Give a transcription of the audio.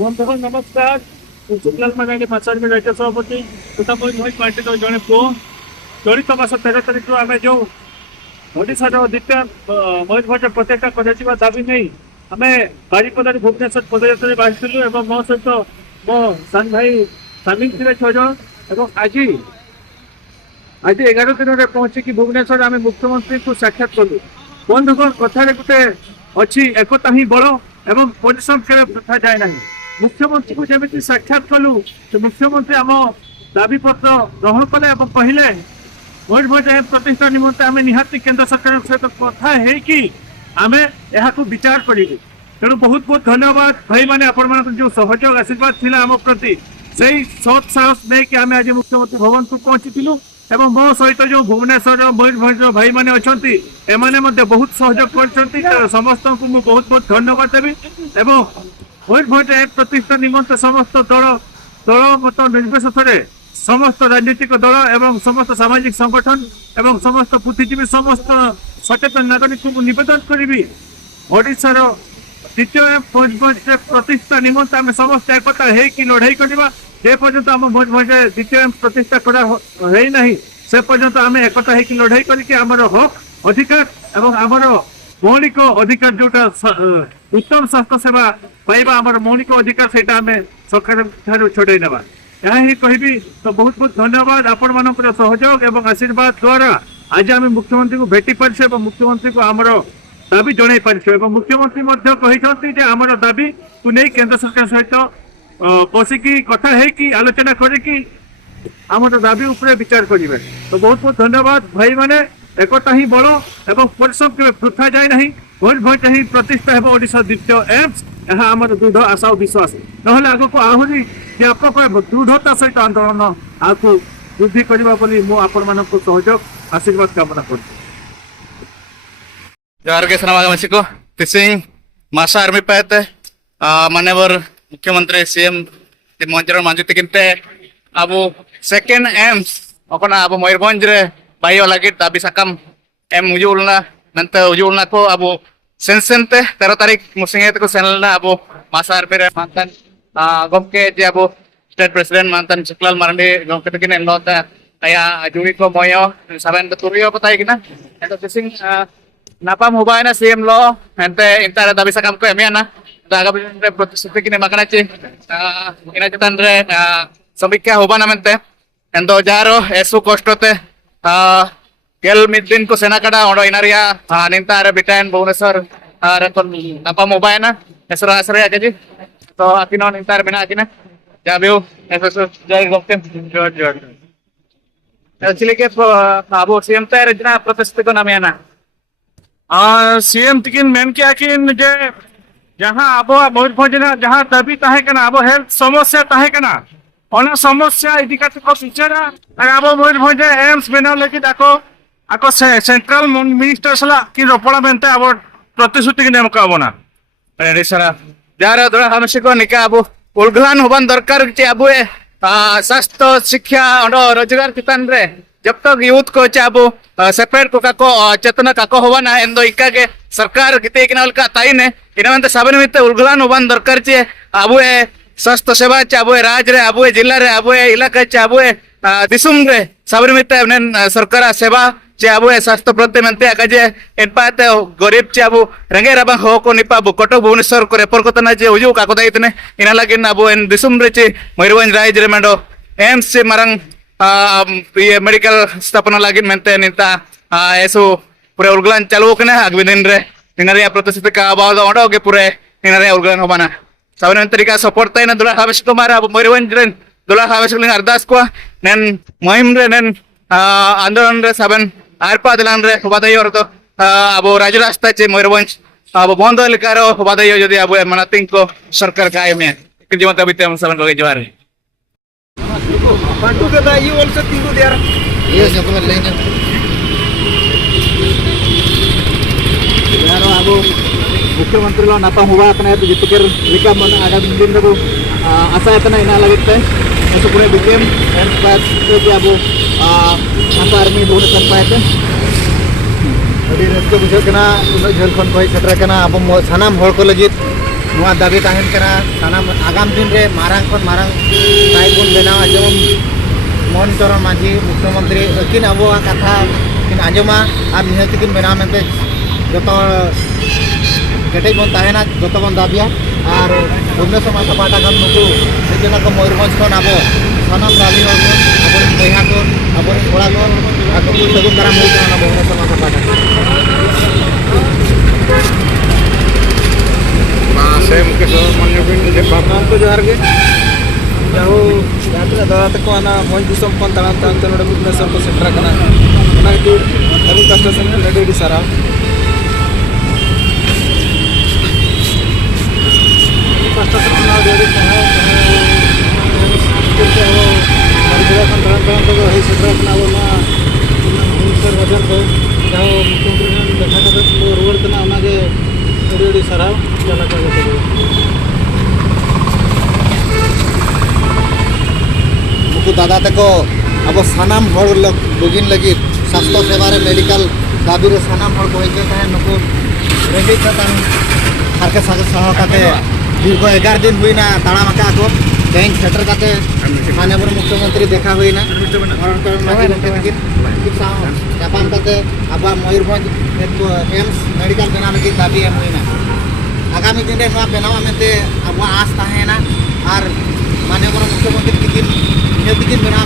बंधुगण नमस्कार शुक्लाल मांगाणी मसाज में राज्य सभापति तथा मयूरभंज पार्टी जड़े पुओ चलित मास 13 तारीख आम जो ओडार द्वितीय मयूरभंज प्रत्येक कर दाबी नहीं आम बारिपदार भुवनेश्वर पदयात्रा बाहरी मो सहित मो सान भाई सामिल थे 6 जन आज आज 11 दिन में पहुंचिकी भुवनेश्वर आम मुख्यमंत्री को साक्षात कलु। बंधुगण कथार गोटे अच्छी एकता ही बड़ एवं परिश्रम केवल प्रथा जाए ना। मुख्यमंत्री को जमी साक्षात कलु तो मुख्यमंत्री आम दाबी पत्र ग्रहण कले कहले मयूरभंज प्रतिष्ठा निमंते आम निहाती केन्द्र सरकार सहित कथा है आम यहाँ विचार करूँ। तेणु बहुत बहुत धन्यवाद भाई मैंने आपण जो सहयोग आशीर्वाद थी आम प्रति से सत् साहस नहीं कि आम आज मुख्यमंत्री भवन को पहुंची एवं मो सहित जो भुवनेश्वर मयूरभंज भाई मैंने अच्छा एमाने बहुत सहयोग कर समस्त को मुझे बहुत बहुत धन्यवाद देवी। एवं मयूरभंज प्रतिष्ठा निमंते समस्त दल मत निर्विशेष समस्त राजनीतिक दल एवं समस्त सामाजिक संगठन एवं समस्त बुद्धिजीवी समस्त सचेतन नागरिक को निवेदन करी ओडिशार द्वितीय मयूरभंज प्रतिष्ठा निमंते आम समस्त एकता है लड़ाई करवा जे पर्यंत आम मयूरभंज द्वितीय प्रतिष्ठा करा नहीं से पर्यंत आम एकता है लड़ाई करके आमर हक अधिकार एवं आमर मौलिक अधिकार जोटा उत्तम स्वास्थ्य सेवा पाइबा आमर मौलिक अधिकार से सरकार छड़ाई ना यहाँ ही कहि तो बहुत बहुत धन्यवाद आपण मान सहयोग एवं आशीर्वाद द्वारा आज आम मुख्यमंत्री को भेटी पार्छ मुख्यमंत्री को आमर दाबी जन पार्छ मुख्यमंत्री आमर दाबी को नहीं केन्द्र सरकार सहित बसिकी कथा है आलोचना करी आमर दाबी उपरे विचार करेंगे। तो बहुत बहुत धन्यवाद भाई मैंने एकता ही बड़ एवं परिश्रम के वृथा जाए ना। मयूरभंज ही प्रतिष्ठा है ओडिशा द्वितीय एम्स यहाँ आम दृढ़ आशा और विश्वास ना आग को आहरी व्यापक दृढ़ता सहित आंदोलन आगे वृद्धि करने सहयोग आशीर्वाद कामना कर जोहार के सनाम को तिसिंग मासा आर्मी पाते मानवर मुख्यमंत्री सीएम मंजर मांझी तकिनते अब सेकेंड एम्स अब मयूरभंज रे बायो लगे दाबी साकाम एम उजुलना मेनते उजुलना को अब सेन सेनते 13 तारीख मुसिंगे को सेनलना अब मासा आर्मी रे मानतान गमके जे अब स्टेट प्रेसिडेंट मानतान शुक्लाल मारंडी गमके तकिन एनलोता आया जुमी को मोयो साबेन तुरियो बताई किना एतो तिसिंग नापाम हुबायना सीएम लो एंते इंतार दाबी साकाम को एमियाना आगामी प्रतिश्रुति किने माकनाची ina चेतान रे समीक्षा होबाना मेनते एंदो जारो एसु कष्टते गेल मिद दिन को सेना काडा ओंडो इनारिया निंता रे बिटान भुवनेश्वर रे कोन नापा मोबाइना एसरा आसरे आजी तो आकिनो निंता रे बिना आकिना जाबियो एसो जय गोप्ते जोर जोर एक्चुअली के आबो सीएम ते रजना प्रतिश्रुति को नामियाना सीएम तकिन मेन के आकिन जे जहाँ अब मयूरभंज जहाँ दाबी तहेकना अब हेल्थ समस्या तहेकना ओना समस्या इदी काते को पिचरा अब मयूरभंज एम्स बनाव लगी आको सेंट्रल मिनिस्टर सला कि रोपड़ा मेनते अब प्रतिश्रुति कि नेमका होना रेडी सरा जार दरा हमसे को निका अब उलगलान होबान दरकार जे अब स्वास्थ्य शिक्षा रोजगार चितान रे जब तक यूथ को अब सेपरेट को काको चेतना काको होवाना एंदो इका के सरकार गीते किनाल का ताइने इनमंते साबन मिते उलगलान होबान दरकार चे अब स्वास्थ्य सेवा चे अब राज रे अब जिला रे अब इलाका चे अब दिसुम रे साबन मिते सरकार सेवा चे अब स्वास्थ्य प्रति मेनते आकाजे एनपाते गरीब चे अब रेंगे राबा हो को निपा कटक भुवनेश्वर को रेपर को तना जे उजु काको दाइतने इना लागिन अब एन दिसुम रे चे मयूरभंज राज रे मेंडो एम्स से मारंग ये मेडिकल स्थापना लगी मेनते निता ऐसो पूरे उलगलान चालू कने आगामी दिन रे निनारिया प्रतिश्रुति का अभाव ओंडो के पूरे निनारिया उलगलान होबाना साबन तरीका सपोर्ट ताइना दुला हावेश को मारा मयूरभंज रेन दुला हावेश को अरदास को नेन महिम रे नेन आंदोलन रे साबन आरपा दिलान रे होबादायो तो अब राजरास्ता चे मयूरभंज अब बंद लेकारो होबादायो जदी अब मनातिंग को सरकार काय में जीवन तबिते हम साबन को जोहार Bantu kata you also tinggu there. Yes, aku lainnya. Yaro abu मुख्यमंत्री लो नापा हुआ अपने तो जितकर लिखा मन आगामी दिन रे आशा इतना इना लगते ऐसे पूरे बिकेम एंड पास के अबो आशा आर्मी बहुत कर पाए थे अभी रस्ते बुझे कना झल खन कोई छतरा कना अब सानाम हड़ को लगी ᱱᱚᱣᱟ ᱫᱟᱹᱵᱤ ᱛᱟᱦᱮᱱ ᱠᱟᱱᱟ ᱥᱟᱱᱟᱢ ᱟᱜᱟᱢ ᱫᱤᱱ ᱨᱮ ᱢᱟᱨᱟᱝ ᱠᱷᱚᱱ ᱢᱟᱨᱟᱝ ᱴᱨᱟᱭ ᱵᱚᱱ ᱵᱮᱱᱟᱣᱟ ᱡᱮᱢᱚन ᱢᱳᱦन ᱪᱚᱨᱚᱱ ᱢᱟᱹᱡᱷᱤ ᱢᱩᱠᱷᱭᱚᱢᱚᱱᱛᱨী ᱟᱹᱠᱤᱱ ᱟᱵᱚᱣᱟᱜ ᱠᱟᱛᱷᱟ ᱠᱤᱱ ᱟᱸᱡᱚᱢᱟ ᱟᱨ ᱱᱤᱦᱟᱹᱛ ᱠᱤᱱ ᱵᱮᱱᱟᱣ ᱢᱮᱱᱛᱮ ᱡᱚᱛᱚ ᱠᱮᱴᱮᱡ ᱵᱚᱱ ᱛᱟᱦᱮᱱᱟ ᱡᱚᱛᱚ ᱵᱚᱱ ᱫᱟᱹᱵᱤᱭᱟ ᱟᱨ ᱵᱷᱩᱵᱽᱱᱮᱥᱥᱚᱨ ᱢᱟᱥᱟ ᱯᱟᱦᱴᱟ ᱠᱷᱚᱱ ᱱᱩᱠᱩ ᱡᱮᱞᱟ ᱠᱚ ᱢᱚᱭᱩᱨᱵᱷᱚᱸᱡᱽ ᱠᱷᱚᱱ ᱟᱵᱚ ᱥᱟᱱᱟᱢ ᱨᱟᱹᱞᱤ ᱦᱚᱲ ᱠᱚ ᱟᱵᱚᱨᱮᱱ ᱵᱚᱭᱦᱟ ᱠᱚ ᱟᱵᱚᱨᱮᱱ ᱠᱚᱲᱟ ᱠᱚ ᱟᱨ ᱱᱩᱠᱩ ᱥᱟᱹᱜᱩᱱ ᱫᱟᱨᱟᱢ ᱦᱩᱭ ᱠᱟᱱᱟ ᱵᱷᱩᱵᱽᱱᱮᱥᱥᱚᱨ ᱢᱟᱥᱟ ᱯᱟᱦᱴᱟ ᱠᱷᱚᱱ saya mungkin soalnya bin ᱥᱟᱱᱟᱢ ᱠᱚ ᱡᱚᱦᱟᱨ ᱜᱮ ᱡᱟᱦᱳ ᱡᱟᱦᱟᱸ ᱛᱤᱱᱟᱹᱜ ᱫᱟᱫᱟ ᱛᱟᱠᱚ ᱚᱱᱟ ᱢᱚᱸᱡᱽ ᱫᱤᱥᱚᱢ ᱠᱷᱚᱱ ᱛᱟᱲᱟᱢ ᱛᱟᱲᱟᱢ ᱛᱮ ᱱᱚᱰᱮ ᱵᱷᱩᱵᱽᱱᱮᱥᱥᱚᱨ ᱠᱚ ᱥᱮᱴᱮᱨ ᱟᱠᱟᱱᱟ ᱚᱱᱟ ᱠᱷᱟᱹᱛᱤᱨ ᱟᱹᱞᱤᱧ ᱯᱟᱥᱴᱟ ᱥᱮᱱ ᱠᱷᱚᱱ ᱟᱹᱰᱤ ᱥᱟᱨᱦᱟᱣ ᱯᱟᱥᱴᱟ ᱥᱮᱱ ᱠᱷᱚᱱ ᱟᱹᱰᱤ ᱥᱟᱨᱦᱟᱣ ᱟᱵᱚ ᱵᱟᱨᱡᱚᱲᱟ ᱠᱷᱚᱱ ᱛᱟᱲᱟᱢ ᱛᱟᱲᱟᱢ ᱛᱮᱵᱚ ᱦᱮᱡ ᱥᱮᱴᱮर ᱟᱠᱟᱱᱟ ᱟᱵᱚ ᱱᱚᱣᱟ ᱵᱷᱩᱵᱽᱱᱮᱥᱥᱚᱨ ᱵᱟᱡᱟᱨ ᱛᱮ ᱡᱟᱦᱳ ᱢᱩᱠᱷᱭᱚᱢᱚᱱᱛᱨী ᱴᱷᱮᱱ ᱫᱮᱠᱷᱟ ᱠᱟᱛᱮᱫ ᱵᱚ ᱨᱩᱣᱟᱹᱲ ᱠᱟᱱᱟ ᱚᱱᱟᱜᱮ ᱟᱹᱰᱤ ᱥᱟᱨᱦᱟᱣ ᱪᱟᱞᱟᱜ ᱠᱟᱱᱟ ᱡᱚᱛᱚ ᱜᱮ ᱱᱩᱠᱩ ᱫᱟᱫᱟ ᱛᱟᱠᱚ ᱟᱵᱚ ᱥᱟᱱᱟᱢ ᱦᱚᱲ ᱞᱩᱜᱤᱱ ᱞᱟᱹᱜᱤᱫ ᱥᱟᱥᱛᱷᱚ ᱥᱮᱵᱟ ᱨᱮ ᱢᱮᱰᱤᱠᱮᱞ ᱫᱟᱹᱵᱤ ᱨᱮ ᱥᱟᱱᱟᱢ ᱦᱚᱲ ᱠᱚ ᱦᱮᱡ ᱛᱟᱦᱮᱸ ᱱᱩᱠᱩ ᱨᱮᱸᱜᱮᱡ ᱪᱮᱛᱟᱱ ᱦᱟᱨᱠᱮᱛ ᱥᱟᱦᱟᱣ ᱠᱟᱛᱮ दीर्घ 11 दिन हुई ना ताड़ा मका को बैंक सेटर काते माननीय मुख्यमंत्री देखा हुई ना जापान काते अब मयूरभंज एम्स मेडिकल बना लगी दाबी एम हुई ना आगामी दिन रे नवा बनावा मेते अब आस ताहेना और माननीय मुख्यमंत्री किदिन बना